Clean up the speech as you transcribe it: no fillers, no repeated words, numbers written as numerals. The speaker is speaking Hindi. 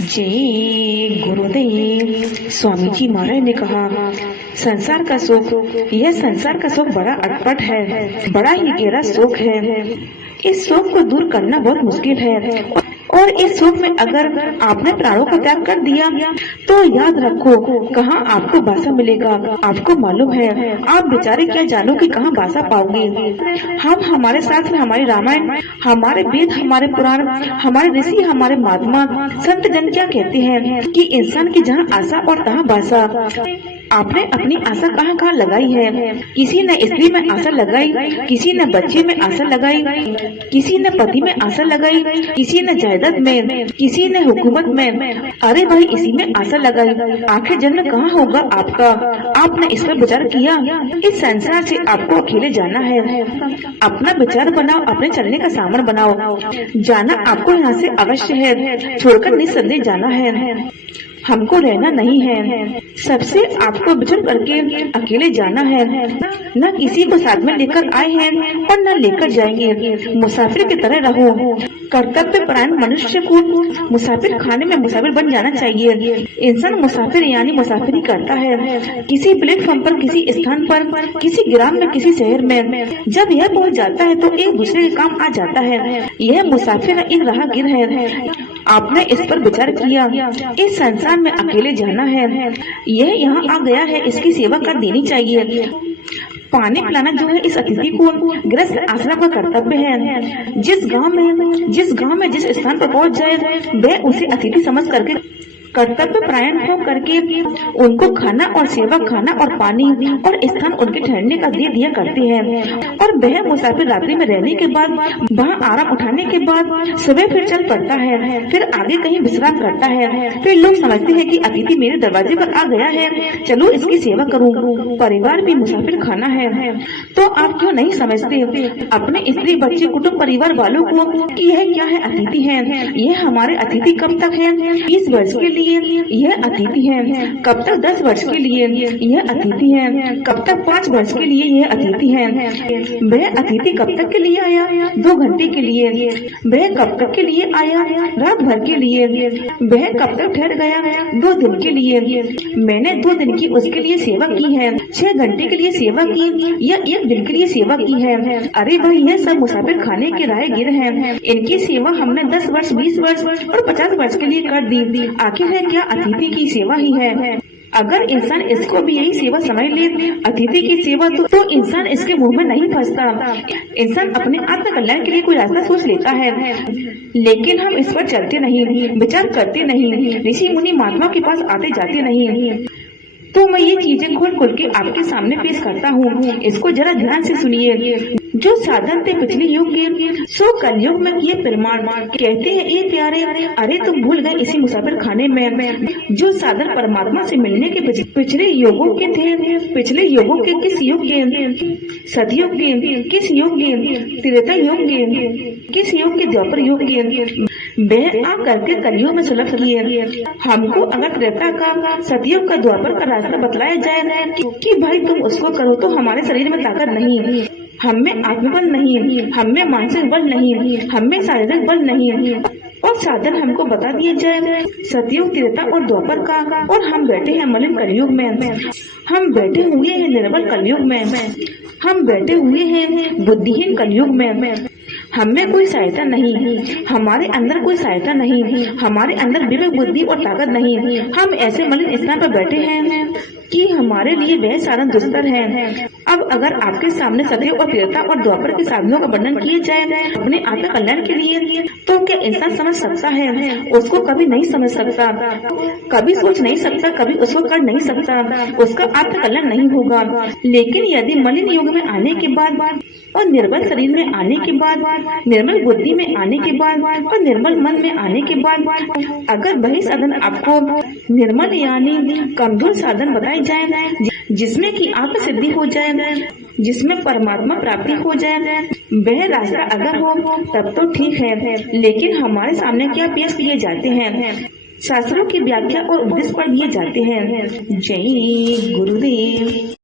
जय गुरुदेव। स्वामी जी महाराज ने कहा, संसार का सुख, यह संसार का सुख बड़ा अटपट है, बड़ा ही गहरा सुख है। इस सुख को दूर करना बहुत मुश्किल है और इस सुख में अगर आपने प्राणों का त्याग कर दिया तो याद रखो कहाँ आपको बासा मिलेगा। आपको मालूम है, आप बेचारे क्या जानो कि कहाँ बासा पाओगे। हम हमारे शास्त्र, हमारे रामायण, हमारे वेद, हमारे पुराण, हमारे ऋषि, हमारे महात्मा संत जन क्या कहते हैं कि इंसान की जहाँ आशा और तहाँ बासा। आपने अपनी आशा कहाँ कहाँ लगाई है। किसी ने स्त्री में आशा लगाई, किसी ने बच्चे में आशा लगाई, किसी ने पति में आशा लगाई, किसी ने जायदाद में, किसी ने हुकूमत में। अरे भाई, इसी में आशा लगाई। आखिर जन्म कहाँ होगा आपका? आपने इस पर विचार किया? इस संसार से आपको अकेले जाना है। अपना विचार बनाओ, अपने चलने का सामान बनाओ। जाना आपको यहाँ से अवश्य है, छोड़कर निस्संदेह जाना है। हमको रहना नहीं है, सबसे आपको बिछड़ करके अकेले जाना है। न किसी को साथ में लेकर आए हैं और न लेकर जाएंगे। मुसाफिर की तरह रहो। कर्तव्य परायण मनुष्य को मुसाफिर खाने में मुसाफिर बन जाना चाहिए। इंसान मुसाफिर यानी मुसाफिरी करता है, किसी प्लेटफॉर्म पर, किसी स्थान पर, किसी ग्राम में, किसी शहर में। जब यह पहुंच जाता है तो एक दूसरे के काम आ जाता है। यह मुसाफिर एक राहगीर है। आपने इस पर विचार किया? इस संसार में अकेले जाना है। यह यहाँ आ गया है, इसकी सेवा कर देनी चाहिए। पानी पिलाना जो है इस अतिथि को गृहस्थ आश्रम का कर्तव्य है। जिस गांव में जिस स्थान पर पहुंच जाए वह उसे अतिथि समझ करके कर्तव्य परायण हो करके उनको खाना और सेवा, खाना और पानी और स्थान उनके ठहरने का दे दिया करते हैं। और वह मुसाफिर रात्रि में रहने के बाद, वहाँ आराम उठाने के बाद सुबह फिर चल पड़ता है, फिर आगे कहीं विश्राम करता है। फिर लोग समझते हैं कि अतिथि मेरे दरवाजे पर आ गया है, चलो इसकी सेवा करूँ। परिवार भी मुसाफिर खाना है। तो आप क्यों नहीं समझते अपने स्त्री, बच्चे, कुटुम्ब, परिवार वालों को कि यह क्या है? अतिथि है। यह हमारे अतिथि कब तक है? 20 वर्ष के लिए यह अतिथि है। कब तक? 10 वर्ष के लिए यह अतिथि है। कब तक? 5 वर्ष के लिए यह अतिथि है। वह अतिथि कब तक के लिए आया? 2 घंटे के लिए। वह कब तक के लिए आया? रात भर के लिए। वह कब तक ठहर गया? 2 दिन के लिए। मैंने 2 दिन की उसके लिए सेवा की है, 6 घंटे के लिए सेवा की या 1 दिन के लिए सेवा की है। अरे भाई, यह सब मुसाफिर खाने के राहगीर हैं। इनकी सेवा हमने 10 वर्ष, 20 वर्ष और 50 वर्ष के लिए कर दी। आखिर है क्या? अतिथि की सेवा ही है। अगर इंसान इसको भी यही सेवा समझ ले, अतिथि की सेवा, तो इंसान इसके मुंह में नहीं फंसता। इंसान अपने आत्म कल्याण के लिए कोई रास्ता सोच लेता है, लेकिन हम इस पर चलते नहीं, विचार करते नहीं, ऋषि मुनि महात्मा के पास आते जाते नहीं। तो मैं ये चीजें खोल के आपके सामने पेश करता हूँ। इसको जरा ध्यान से सुनिए। जो साधन थे पिछले युग के, सो कलयुग में किए प्रमाण। कहते हैं ये प्यारे, अरे तुम भूल गए इसी मुसाफिर खाने में। जो साधन परमात्मा से मिलने के पिछले युगों के थे, पिछले युगों के किस युग के? सतयुग के। किस युग के? त्रेता युग के। किस युग के? द्वापर युग के। वह आ करके कलयुग में सुलभ किए। हमको अगर त्रेता का, सतयुग का, द्वापर का रास्ता बतलाया जाए कि भाई तुम उसको करो, तो हमारे शरीर में ताकत नहीं, हम में आत्मबल नहीं, हम में मानसिक बल नहीं, हम में शारीरिक बल नहीं, और साधन हमको बता दिए जाए सतयुग, त्रेता और द्वापर का, और हम बैठे हैं मलिन कलयुग में। हम बैठे हुए हैं निर्बल कलयुग में। हम बैठे हुए हैं बुद्धिहीन कलयुग में। हमें कोई सहायता नहीं, हमारे अंदर कोई सहायता नहीं, हमारे अंदर विवेक, बुद्धि और ताकत नहीं। हम ऐसे मलिन स्थान पर बैठे हैं कि हमारे लिए वह साधन दुस्तर है। अब अगर आपके सामने सतयुग और त्रेता और द्वापर के साधनों का वर्णन किए जाए अपने आत्म कल्याण के लिए, तो क्या इंसान समझ सकता है? उसको कभी नहीं समझ सकता, कभी सोच नहीं सकता, कभी उसको कर नहीं सकता। उसका आत्म कल्याण नहीं होगा। लेकिन यदि मलिन युग में आने के बाद और निर्बल शरीर में आने के बाद, निर्मल बुद्धि में आने के बाद और निर्मल मन में आने के बाद, अगर वही साधन आपको निर्मल यानी कमजोर साधन बताए जाए, जिसमें कि आत्म सिद्धि हो जाए, जिसमें परमात्मा प्राप्ति हो जाए, वह रास्ता अगर हो तब तो ठीक है। लेकिन हमारे सामने क्या पेश किए जाते हैं? शास्त्रों की व्याख्या और उपदेश पर दिए जाते हैं। जय गुरुदेव।